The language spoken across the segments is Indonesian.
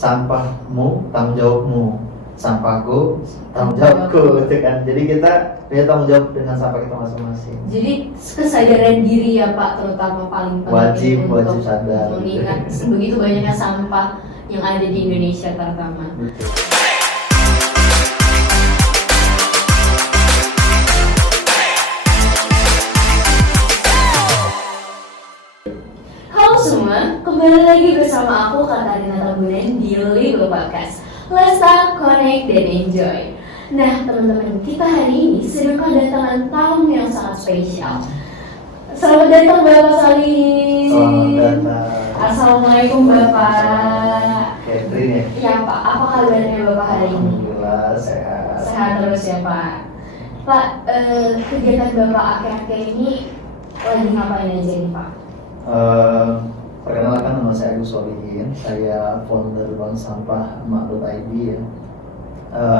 sampahmu tanggung jawabmu, sampahku tanggung jawabku, gitu kan. Jadi kita punya tanggung jawab dengan sampah kita masing-masing. Jadi kesadaran diri ya Pak, terutama paling penting Wajib sadar. mengingat begitu banyaknya sampah yang ada di Indonesia terutama. Betul. Halo semua, kembali lagi bersama aku Katarina Tambunan di Ligo Podcast. Let's talk, connect, dan enjoy. Nah teman-teman, kita hari ini sedang kedatangan tamu yang sangat spesial. Selamat datang Bapak Salim. Selamat datang. Assalamualaikum Bapak. Catherine ya? Ya Pak, apa kabarnya Bapak hari ini? Alhamdulillah sehat. Sehat terus ya Pak. Pak, kegiatan Bapak akhir-akhir ini lagi ngapain aja nih Pak? Perkenalkan, nama saya Agus Solihin, saya founder Bank Sampah Emak.id ya.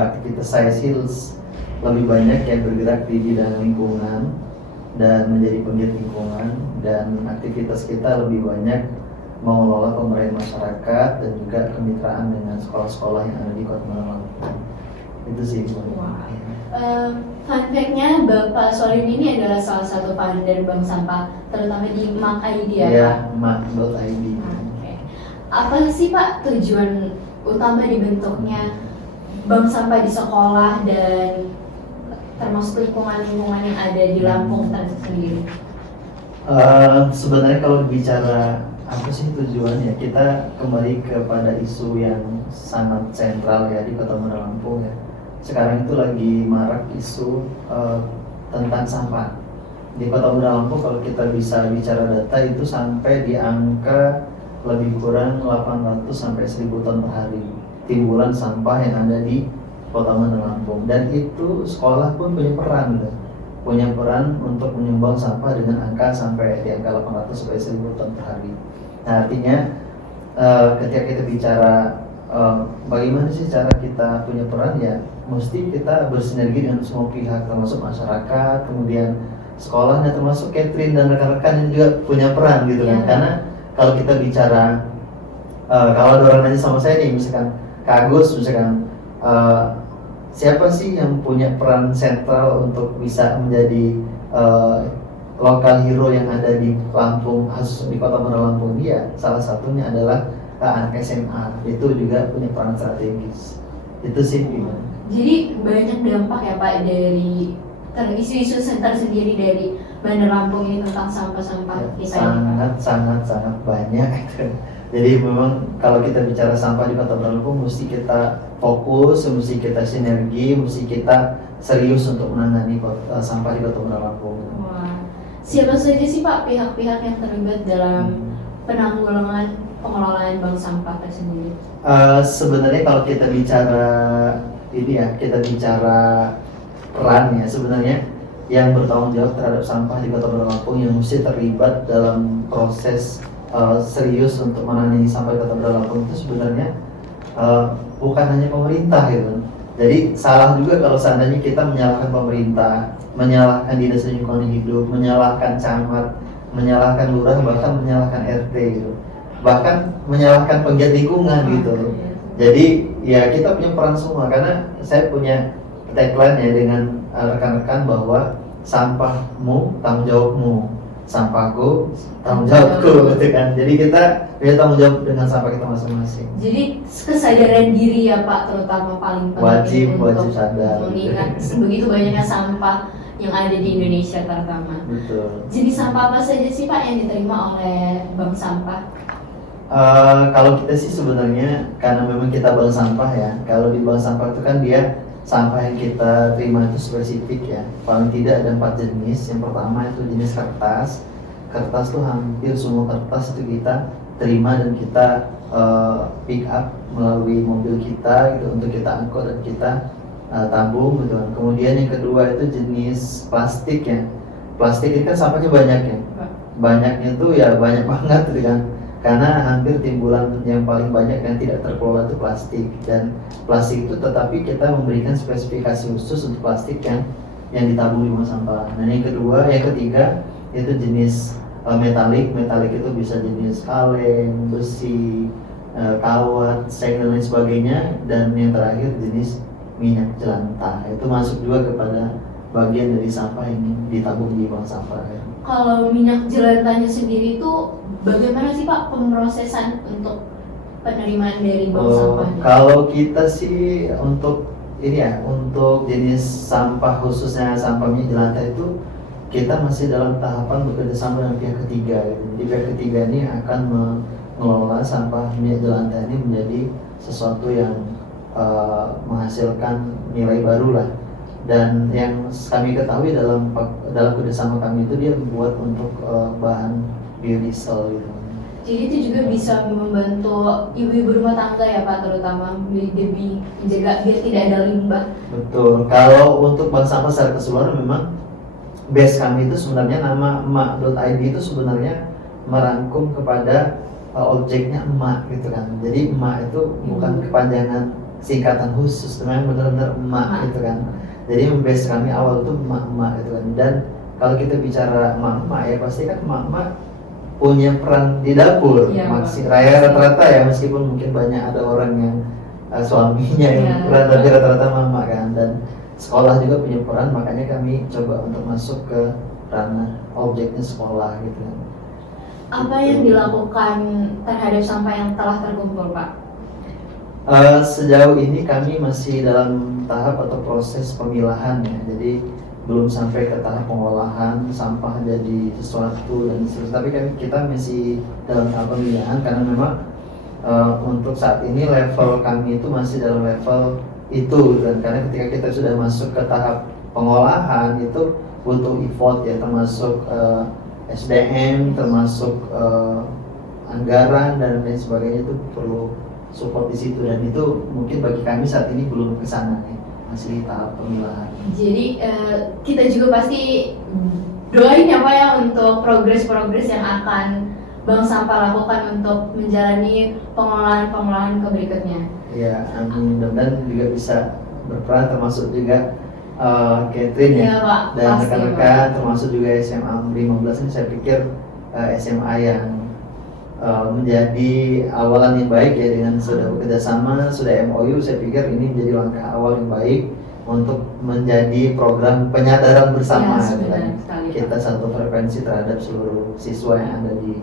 Aktivitas saya sih lebih banyak yang bergerak di bidang lingkungan dan menjadi penggiat lingkungan, dan aktivitas kita lebih banyak mengelola pemberdayaan masyarakat dan juga kemitraan dengan sekolah-sekolah yang ada di Kota Malang. Itu sih. Wow. Fun fact-nya Bapak Solim ini adalah salah satu founder Bank Sampah, terutama di Emak.id ya Iya, Pak? Emak.id. Oke. Apa sih Pak tujuan utama dibentuknya Bank Sampah di sekolah dan termasuk lingkungan-lingkungan yang ada di Lampung tersendiri? Sebenarnya kalau bicara apa sih tujuannya, kita kembali kepada isu yang sangat sentral ya di Kota Muara Lampung ya. Sekarang itu lagi marak isu tentang sampah di Kota Muara Lampung. Kalau kita bisa bicara data itu sampai di angka lebih kurang 800 sampai 1000 ton per hari timbulan sampah yang ada di Kota Muara Lampung, dan itu sekolah pun punya peran untuk menyumbang sampah dengan angka sampai di angka 800 sampai 1000 ton per hari. Nah, artinya ketika kita bicara bagaimana sih cara kita punya peran, ya mesti kita bersinergi dengan semua pihak, termasuk masyarakat, kemudian sekolahnya, termasuk Catherine dan rekan-rekan yang juga punya peran gitu kan. Karena kalau kita bicara kalau ada orang nanya sama saya nih, misalkan Kak Agus, misalkan siapa sih yang punya peran sentral untuk bisa menjadi lokal hero yang ada di Lampung, khusus di Kota Muara Lampung? Dia salah satunya adalah anak SMA, itu juga punya peran strategis. Itu sih. Jadi banyak dampak ya Pak dari isu-isu tersendiri dari Bandar Lampung ini tentang sampah-sampah kita ini. Sangat banyak. Jadi memang kalau kita bicara sampah di Kota Muara Lampung, mesti kita fokus, mesti kita sinergi, mesti kita serius untuk menangani sampah di Kota Muara Lampung. Wah. Siapa saja sih Pak pihak-pihak yang terlibat dalam penanggulangan pengelolaan bank sampah tersendiri? Sebenarnya kalau kita bicara ini ya, kita bicara peran ya, sebenarnya yang bertanggung jawab terhadap sampah di Kota Muara Lampung yang mesti terlibat dalam proses serius untuk menangani sampah di Kota Muara Lampung itu sebenarnya bukan hanya pemerintah gitu. Jadi salah juga kalau seandainya kita menyalahkan pemerintah, menyalahkan dinas lingkungan hidup, menyalahkan camat, menyalahkan lurah, bahkan menyalahkan RT gitu, bahkan menyalahkan penggiat lingkungan gitu. Jadi ya kita punya peran semua, karena saya punya tagline ya dengan rekan-rekan bahwa sampahmu tanggung jawabmu, sampahku tanggung jawabku, gitu kan. Jadi kita punya tanggung jawab dengan sampah kita masing-masing. Jadi kesadaran diri ya Pak, terutama paling penting Wajib sadar. mengingat begitu banyaknya sampah yang ada di Indonesia terutama. Betul. Jenis sampah apa saja sih Pak yang diterima oleh bank sampah? Kalau kita sih sebenarnya karena memang kita bank sampah ya. Kalau di bank sampah itu kan dia sampah yang kita terima itu spesifik ya. Paling tidak ada 4 jenis. Yang pertama itu jenis kertas. Kertas tuh hampir semua kertas itu kita terima dan kita pick up melalui mobil kita gitu untuk kita angkut dan kita tabung gitu. Kemudian yang kedua itu jenis plastik ya. Plastik ini kan sampahnya banyak ya. Banyaknya tuh ya banyak banget gitu kan. Karena hampir timbulan yang paling banyak yang tidak terkelola itu plastik, dan plastik itu tetapi kita memberikan spesifikasi khusus untuk plastik yang ditabung di buang sampah. Nah yang ketiga itu jenis metalik itu bisa jenis kaleng, besi, kawat, seng dan lain sebagainya, dan yang terakhir jenis minyak jelantah. Itu masuk juga kepada bagian dari sampah yang ditabung di bank sampah ya. Kalau minyak jelantahnya sendiri itu bagaimana sih Pak pemrosesan untuk penerimaan dari bank sampahnya? Kalau kita sih untuk ini ya, untuk jenis sampah khususnya sampah minyak jelantah itu kita masih dalam tahapan bekerja sama dengan pihak ketiga. Jadi pihak ketiga ini akan mengelola sampah minyak jelantah ini menjadi sesuatu yang menghasilkan nilai baru lah. Dan yang kami ketahui dalam kerjasama kami itu dia membuat untuk bahan biodiesel gitu. Jadi itu juga bisa membantu ibu-ibu rumah tangga ya Pak, terutama lebih menjaga biar tidak ada limbah. Betul. Kalau untuk bank sampah secara keseluruhan memang base kami itu sebenarnya nama emak.id itu sebenarnya merangkum kepada objeknya emak gitu kan. Jadi emak itu bukan kepanjangan singkatan khusus, memang benar-benar emak gitu kan. Jadi base kami awal itu emak-emak gitu kan. Dan kalau kita bicara emak-emak ya pasti kan emak-emak punya peran di dapur. Ya, Raya rata-rata ya, meskipun mungkin banyak ada orang yang suaminya yang peran, tapi rata-rata mama kan. Dan sekolah juga punya peran, makanya kami coba untuk masuk ke ranah objeknya sekolah gitu kan. Apa yang dilakukan terhadap sampah yang telah terkumpul Pak? Sejauh ini kami masih dalam tahap atau proses pemilahan ya, jadi belum sampai ke tahap pengolahan sampah jadi sesuatu dan seterusnya. Tapi kita masih dalam tahap pemilahan karena memang untuk saat ini level kami itu masih dalam level itu, dan karena ketika kita sudah masuk ke tahap pengolahan itu butuh effort ya, termasuk SDM, termasuk anggaran dan lain sebagainya, itu perlu support di situ, dan itu mungkin bagi kami saat ini belum ke sana nih, masih tahap pemilahan. Jadi kita juga pasti doain ya Pak ya untuk progres-progres yang akan Bank Sampah lakukan untuk menjalani pengolahan-pengolahan ke berikutnya. Ya, amin. Dan juga bisa berperan, termasuk juga Catherine ya, Pak, dan pasti, rekan-rekan, termasuk juga SMA 15 ini saya pikir SMA yang menjadi awalan yang baik ya, dengan sudah bekerja sama, sudah MOU. Saya pikir ini menjadi langkah awal yang baik untuk menjadi program penyadaran bersama Ya, kita satu frekuensi terhadap seluruh siswa yang ada di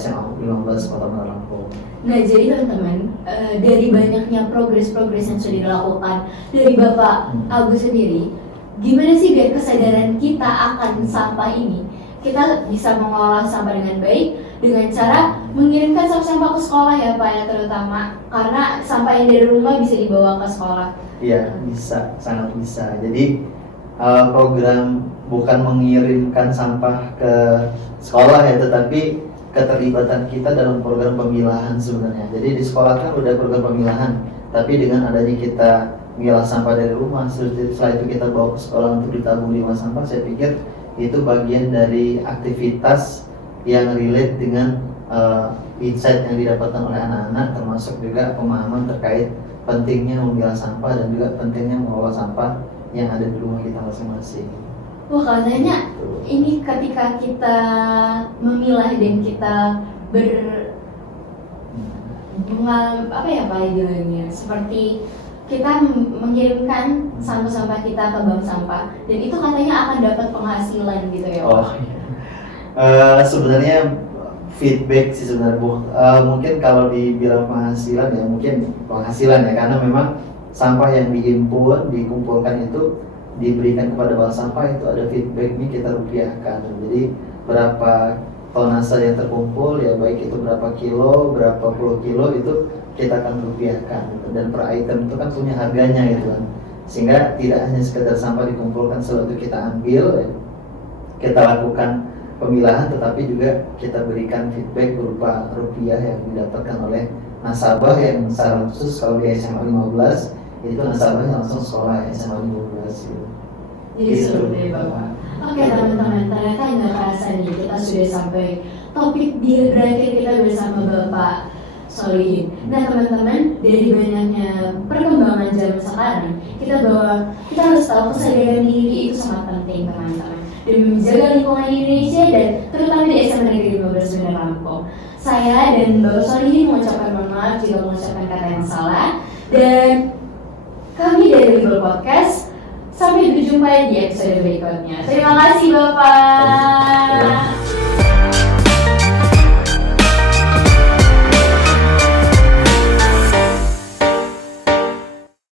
SMA 15 Kota Bandar Lampung. Nah jadi teman-teman, dari banyaknya progres-progres yang sudah dilakukan dari Bapak Agus sendiri, gimana sih biar kesadaran kita akan sampah ini, kita bisa mengolah sampah dengan baik dengan cara mengirimkan sampah ke sekolah ya Pak ya, terutama karena sampah yang dari rumah bisa dibawa ke sekolah. Iya, bisa, sangat bisa. Jadi program bukan mengirimkan sampah ke sekolah ya, tetapi keterlibatan kita dalam program pemilahan sebenarnya. Jadi di sekolah kan udah program pemilahan, tapi dengan adanya kita milah sampah dari rumah, setelah itu kita bawa ke sekolah untuk ditabung di bank sampah, saya pikir itu bagian dari aktivitas yang relate dengan insight yang didapatkan oleh anak-anak, termasuk juga pemahaman terkait pentingnya memilah sampah dan juga pentingnya mengelola sampah yang ada di rumah kita masing-masing. Wah katanya ini ketika kita memilah dan kita apa ya Pak bilangnya, seperti kita mengirimkan sampah-sampah kita ke bank sampah, dan itu katanya akan dapat penghasilan gitu ya Pak? Oh iya. Sebenarnya feedback sih sebenarnya mungkin kalau dibilang penghasilan ya mungkin penghasilan ya, karena memang sampah yang dikumpulkan itu diberikan kepada bank sampah, itu ada feedback nih, kita rupiahkan. Jadi berapa tonase yang terkumpul ya, baik itu berapa kilo, berapa puluh kilo, itu kita akan rupiahkan gitu. Dan per item itu kan punya harganya gitu kan, sehingga tidak hanya sekedar sampah dikumpulkan setelah itu kita ambil ya, kita lakukan pemilahan, tetapi juga kita berikan feedback berupa rupiah yang didapatkan oleh nasabah yang secara khusus kalau di SMA 15 itu nasabahnya langsung sekolah SMA 15 gitu. Jadi seru deh Bapak. Oke teman-teman, ternyata nggak kerasa nih kita sudah sampai topik di berakhir kita bersama Bapak Solihin. Nah teman-teman, dari banyaknya perkembangan zaman sekarang, kita harus tahu kesadaran diri itu sangat penting teman-teman, demi menjaga lingkungan Indonesia dan terutama di SMA Negeri 15 Bandar Lampung. Saya dan Bapak Solihin mengucapkan maaf jika mengucapkan kata yang salah. Dan kami dari Legal Podcast, sampai berjumpa di episode berikutnya. Terima kasih Bapak.